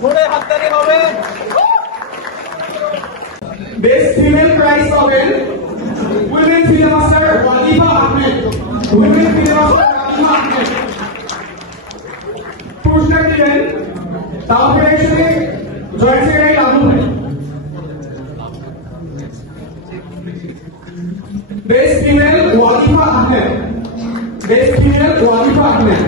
জোরে হাততালি হবে। বেস্ট ফিমেল প্রাইজ পাবেন women film master Wazifa Ahmed, women film master Wazifa Ahmed. পুরস্কার দিবেন তাও ফেডারেশনে জয়েন্ট সেক্রেটারি লালু ভাই। Best female Wazifa Ahmed, best female Wazifa Ahmed.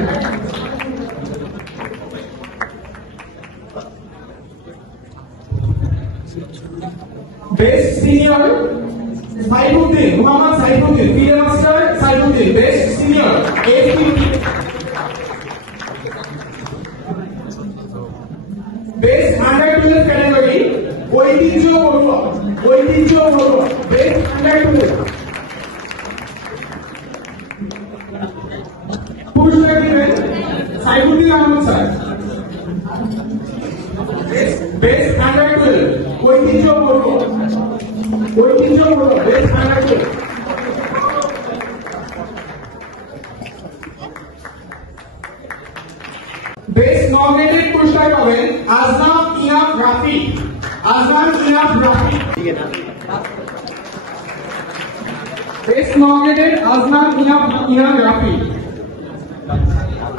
Best senior Saifuddin, Mohammad Saifuddin, film master Saifuddin, best senior A50। Best under 12 category Aitihya Barua, Aitihya Barua, best under 12। পুরস্কার দিবেন Saifuddin Ahmed sir. Best under 12 Aitihya Barua, Aitihya Barua, best under 12। Best nominated পুরস্কার পাবেন আজনাম ইনাম রাফি, আজনাম ইনাম রাফি। বেস্ট নমিনেটেড আজনাম ইনাম রাফি।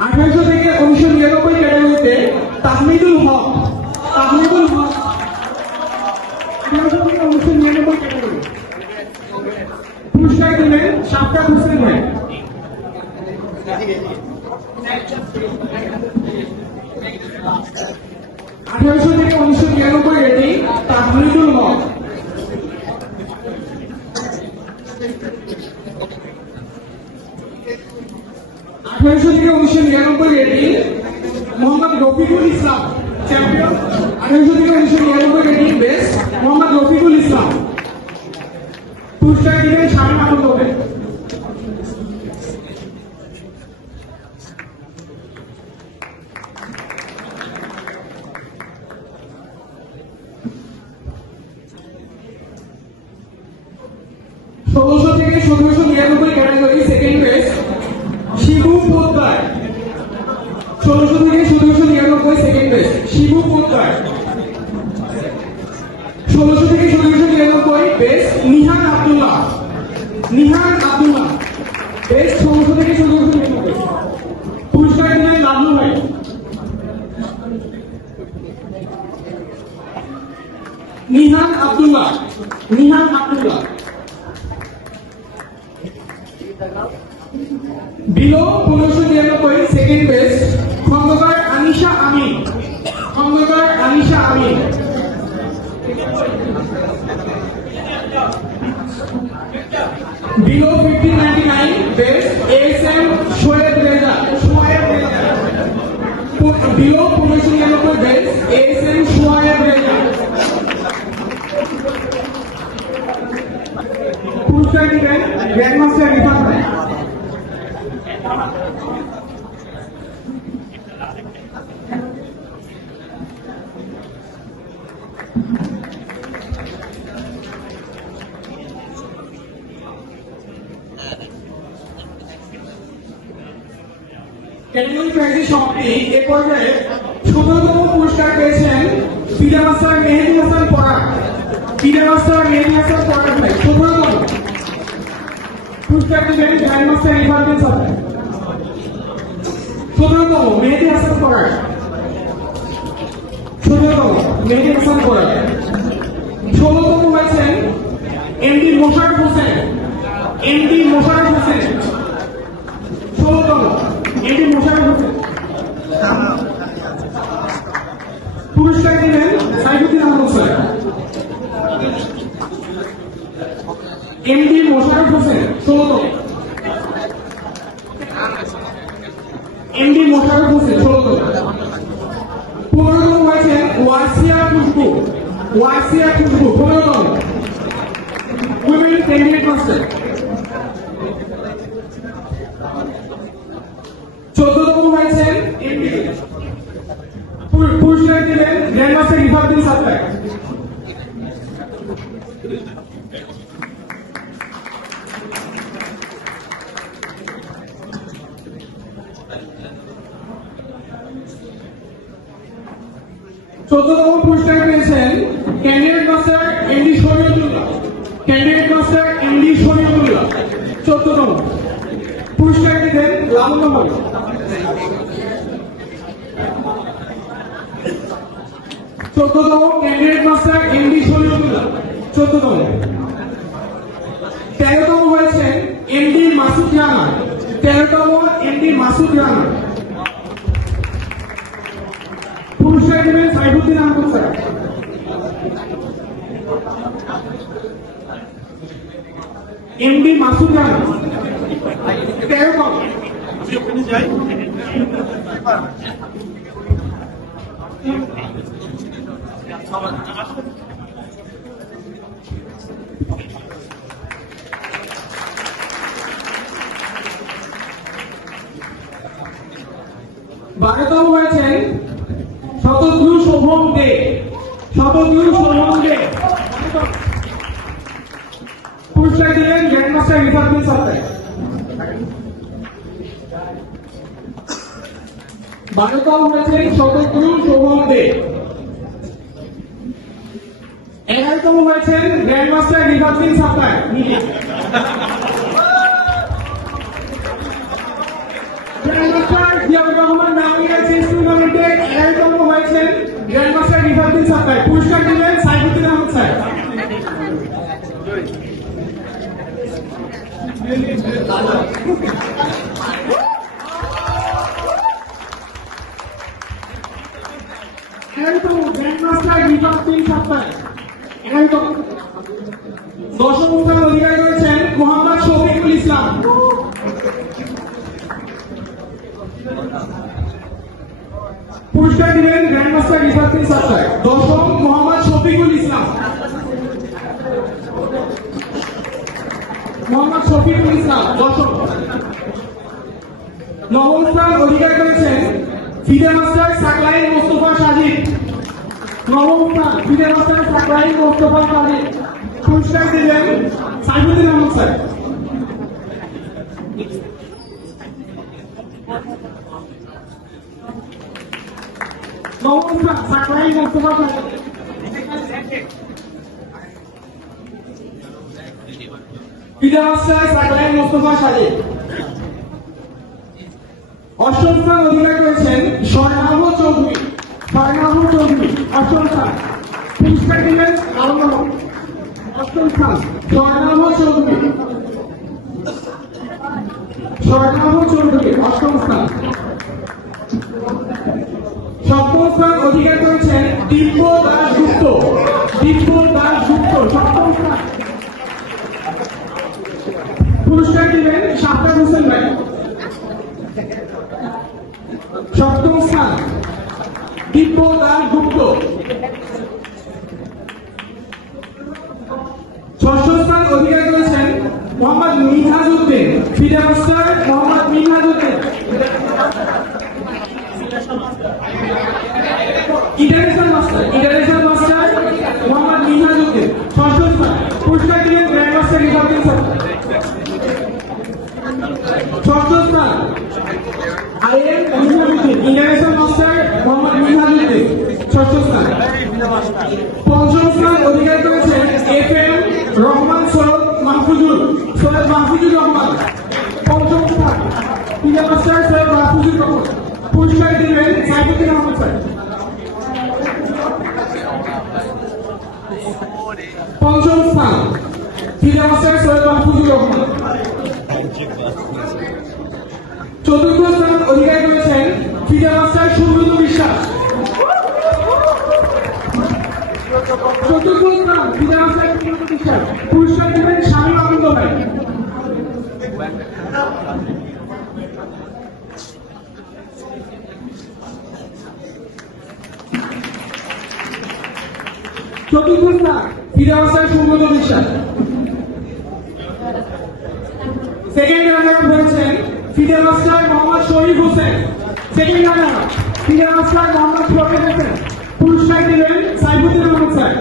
1800 থেকে 1999 ক্যাটাগরিতে তাহমিদুল হক, তাহমিদুল হক 1800 থেকে 1999 ক্যাটাগরি। পুরস্কার দিলেন শাফকাত হোসেন ভাই। 1800 থেকে 1999 রেটিং তাহমিদুল হক। 1800 থেকে 1999 রেটিং মোহাম্মদ রফিকুল ইসলাম, চ্যাম্পিয়ন। 1800 থেকে 1999 রেটিং বেস্ট মোহাম্মদ রফিকুল ইসলাম। পুরস্কার দিলেন শামীম আহমদ হবে। ষোলোশো থেকে 1799 ক্যাটাগরি সেকেন্ড বেস্ট শিবু পোদ্দার। 1600 থেকে 1799 সেকেন্ড বেস্ট শিবু পোদ্দার। 1600 থেকে 1799 বেস্ট নিহান আব্দুল্লাহ, নিহান আব্দুল্লাহ, বেস্ট 1600 থেকে 1799। পুরস্কার দিলেন লালু ভাই। Nihan Abdullah, Nihan Abdullah. Below 1599 second best Khondokar Anisha Amin, Khondokar Anisha Amin. Below 1599 best ASM Shoaib Reza, Shoaib Reza. Below 1599 best ASM Shoaib Reza. পুরস্কার দিবেন গ্র্যান্ডমাস্টার রিফাত ভাই। ক্যাটাগরি প্রাইজের সমাপ্তি। এ পর্যায়ে 17তম পুরস্কার পেয়েছেন ফিল্ম মাস্টার মেহেদী হাসান পরাগ, ফিল্ম মাস্টার মেহেদী হাসান পরাগ ভাই। 17তম পুরস্কার দিবেন গ্র্যান্ডমাস্টার রিফাত স্যার। 17তম মেহেদী হাসান পরাগ, 17তম মেহেদী হাসান পরাগ। 16তম হয়েছেন এমডি মোশাররফ হোসেন, এমডি মোশাররফ হোসেন। 16তম এমডি মোশাররফ হোসেন। পুরস্কার দিলেন সাইফুদ্দিন আহমদ স্যার। এমডি মোশাররফ হোসেন 16তম, এমডি মোশাররফ হোসেন 16তম। 15তম হয়েছেন ওয়াসিয়া খুশবু, ওয়াসিয়া খুশবু 15তম উইমেন ক্যান্ডিডেট মাস্টার। 14তম হয়েছেন এমডি। পুরস্কার দিলেন গ্র্যান্ডমাস্টার রিফাত স্যার। 14তম পুরস্কার পেয়েছেন candidate master MD Shariatullah. Candidate master MD Shariatullah 14তম পুরস্কার দিতেন লাবণ্য হল। 14তম ক্যান্ডিডেট মাস্টার এমডি শরীয়তুল্লাহ 14তম। 13তম হয়েছেন এমডি মাসুদ রানা। 13তম এমডি মাসুদ রানা। পুরস্কার দেবেন সাইফুদ্দিন আহমদ স্যার। এমডি মাসুদ রানা 13তম। 12তম হয়েছেন শতদ্রু শোভন দে। শতদ্রু শোভন দে পুরস্কার দিলেন গ্র্যান্ডমাস্টার রিফাত সাত্তার। 12তম হয়েছেন শতদ্রু শোভন দে। 11তম হয়েছেন গ্র্যান্ডমাস্টার রিফাত সাত্তার। গ্র্যান্ডমাস্টার জিয়াউর রহমান নামিয়া চেস টুর্নামেন্টে 11তম হয়েছেন গ্র্যান্ডমাস্টার রিফাত সাত্তার। পুরস্কার দিলেন সাইফুদ্দিন আহমদ স্যার। গ্র্যান্ডমাস্টার রিফাত সাত্তার 11তম। 10ম স্থান অধিকার করেছেন মোহাম্মদ শফিকুল ইসলাম। পুরস্কার দিলেন গ্র্যান্ডমাস্টার রিফাত সাত্তার। 10ম মোহাম্মদ শফিকুল ইসলাম। মোহাম্মদ শফিকুল ইসলাম 10ম। 9ম স্থান অধিকার করেছেন ফিদে মাস্টার সাকলাইন মোস্তফা সাজিদ। 9ম স্থান ফিদে মাস্টার সাকলাইন মোস্তফা সাজিদ। পুরস্কার দিলেন সাইফুদ্দিন আহমদ স্যার। 9ম স্থান সাকলাইন মোস্তফা সাজিদ। FIDE master Saklain Mostafa Sajid. 8ম স্থান অধিকার করেছেন শয়নাব চৌধুরী। শয়নাব চৌধুরী 8ম স্থান। পুরস্কার দিলেন লাবণ্য হল। 8ম স্থান শয়নাব চৌধুরী। শয়নাব চৌধুরী 8ম স্থান। 7ম স্থান অধিকার করেছেন দিব্য দাশগুপ্ত। দিব্য দাশগুপ্ত 7ম স্থান। পুরস্কার দিলেন শাহজাদ হোসেন ভাই। 7ম স্থান দিব্য দাশগুপ্ত। 6ষ্ঠ স্থান অধিকার করেছেন Mohammad Minhajuddin. FIDE master Mohammad Minhajuddin. International master Mohammad Minhajuddin 6ষ্ঠ স্থান। পুরস্কার দিলেন গ্র্যান্ডমাস্টার রিফাত সাত্তার। 6ষ্ঠ স্থান IM Minhajuddin. International master Mohammad Minhajuddin 6ষ্ঠ স্থান। 5ম স্থান অধিকার করেছেন এফএম রহমান সৈয়দ মাহফুজুর রহমান। 5ম স্থান ফিদে মাস্টার সৈয়দ মাহফুজুর রহমান। পুরস্কার দিলেন সাইফুদ্দিন আহমদ স্যার। 5ম স্থান ফিদে মাস্টার সৈয়দ মাহফুজুর রহমান। 4র্থ স্থান অধিকার করেছেন ফিদে মাস্টার সুব্রত বিশ্বাস। 4র্থ স্থান ফিদে মাস্টার সুব্রত বিশ্বাস। পুরস্কার দিবেন শামীম আনন্দ ভাই। 4র্থ স্থান ফিদে মাস্টার সুব্রত বিশ্বাস। সেকেন্ড রানার আপ হয়েছেন FIDE master Mohammad Sharif Hossain. Second runner up FIDE master Mohammad Sharif Hossain. পুরস্কার দিলেন Saifuddin Ahmed sir.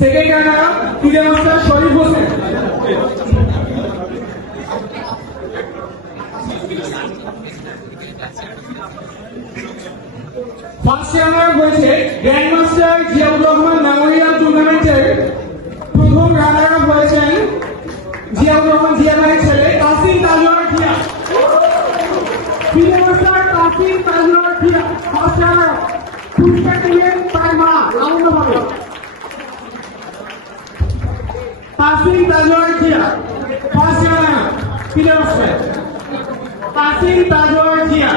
Second runner up FIDE master Sharif Hossain. First runner হয়েছে গ্র্যান্ডমাস্টার জিয়াউর রহমান মেমোরিয়াল টুর্নামেন্টের প্রথম রানার আপ হয়েছেন জিয়াউর রহমান জিয়া ভাইয়ের ছেলে Kasim Tajwar Zia. Grandmaster Kasim Tajwar Zia first runner up, পুরস্কার পেলেন তার মা লাবণ্যভাবে। Kasim Tajwar Zia first runner up, grandmaster Kasim Tajwar Zia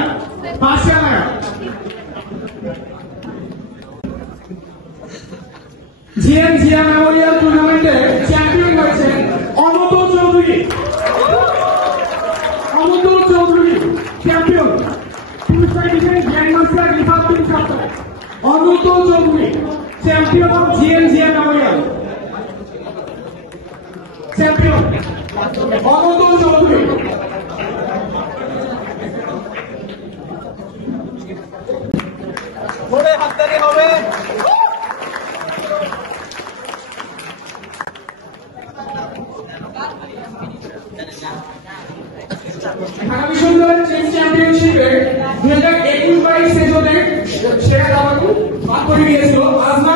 first runner up. GM Zia memorial টুর্নামেন্টের চ্যাম্পিয়ন হয়েছেন অমত চৌধুরী। অমত চৌধুরী চ্যাম্পিয়ন, পুরস্কার দিচ্ছেন গ্র্যান্ডমাস্টার Rifatul Sarkar. Amat Chowdhury champion of GM Zia memorial. Champion Amat Chowdhury. হাততালি হবে। ঢাকা বিশ্ববিদ্যালয়ের চেস চ্যাম্পিয়নশিপের 2021-22 সেশনের সেরা দাবাকে ভাগ করে দিয়েছিল আজমা